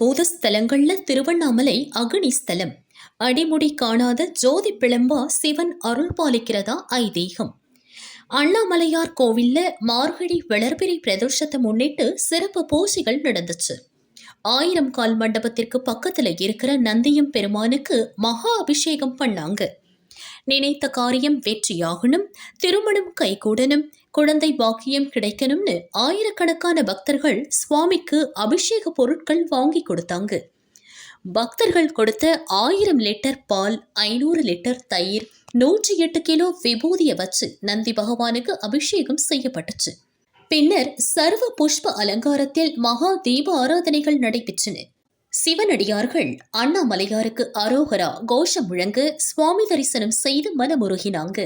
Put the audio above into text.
பஞ்சபூத ஸ்தலங்கள்ல திருவண்ணாமலை அக்னி ஸ்தலம். அடிமுடி காணாத ஜோதி பிளம்பா சிவன் அருள் பாலிக்கிறதா ஐதீகம். அண்ணாமலையார் கோவில்ல மார்கழி வளர்பிறை பிரதோஷத்தை முன்னிட்டு சிறப்பு பூஜைகள் நடந்துச்சு. 1000 கால் மண்டபத்திற்கு பக்கத்துல இருக்கிற நந்தியம் பெருமானுக்கு மகா அபிஷேகம் பண்ணாங்க. நினைத்த காரியம் வெற்றியாகணும், திருமணம் கைகூடணும், குழந்தை பாக்கியம் கிடைக்கணும்னு ஆயிரக்கணக்கான பக்தர்கள் சுவாமிக்கு அபிஷேக பொருட்கள் வாங்கி கொடுத்தாங்க. பக்தர்கள் கொடுத்த 1000 லிட்டர் பால், 500 லிட்டர் தயிர், 108 கிலோ விபூதியை வச்சு நந்தி பகவானுக்கு அபிஷேகம் செய்யப்பட்டுச்சு. பின்னர் சர்வ புஷ்ப அலங்காரத்தில் மகா தீப ஆராதனைகள் நடைபெற்றன. சிவனடியார்கள் அண்ணாமலையாருக்கு அரோகரா கோஷம் முழங்க சுவாமி தரிசனம் செய்து மனமுருகினாங்க.